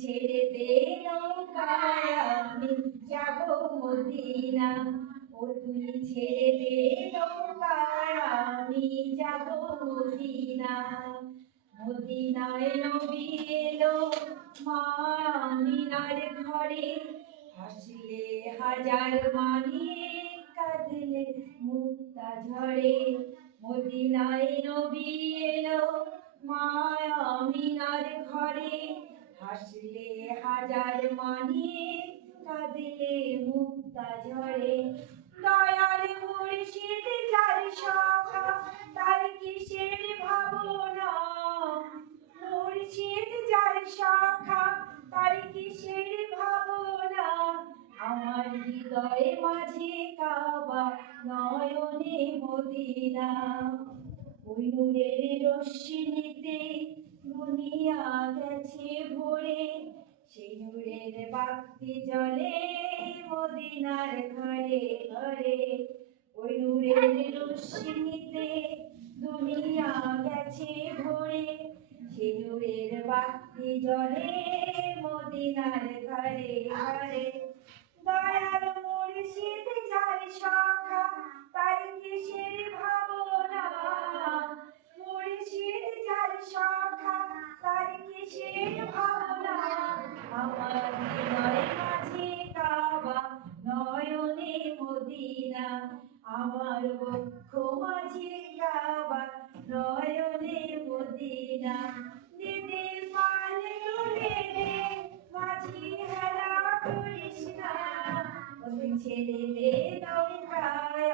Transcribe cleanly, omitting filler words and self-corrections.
ছেড়ে দে নৌকায় আমি যাব মদিনা, ও তুই ছেড়ে দে নৌকায় আমি যাব মদিনা। মদিনায় নবী এলো মা আমিনার ঘরে, হাসলে হাজার মানি কাঁদলে মুক্তা ঝরে। মদিনায় নবী এলো মা আমিনার ঘরে, হাসলে হাজার মানি কাঁদলে মুক্তা ঝরে। দয়াল মুর্শিদ যার সখা তার কিসের ভাবনা, মুর্শিদ যার সখা তার কিসের ভাবনা। আমার হৃদয়ে মাঝে কাবা নয়নে মদিনা, ওই নূরের রশ্মিতে দুনিয়া গেছে ভরে, সেই নূরের বাতি জ্বলে মদিনার ঘরে ঘরে। ওই নূরের রশ্মিতে দুনিয়া গেছে ভরে, সেই নূরের বাতি জ্বলে মদিনার ঘরে ঘরে। দয়াল মুর্শিদ যার সখা তার কিসের ভাবনা, মুর্শিদ যার সখা তার কিসের ভাবনা। আমার হৃদয়ে মাঝে কাবা নয়নে মদিনা, আমার বক্ষ মাঝে কাবা নয়নে মদিনা। দিদি পাল তুলে দে মাঝি হেলা করিস না, ওই ছেড়ে দে নৌকায়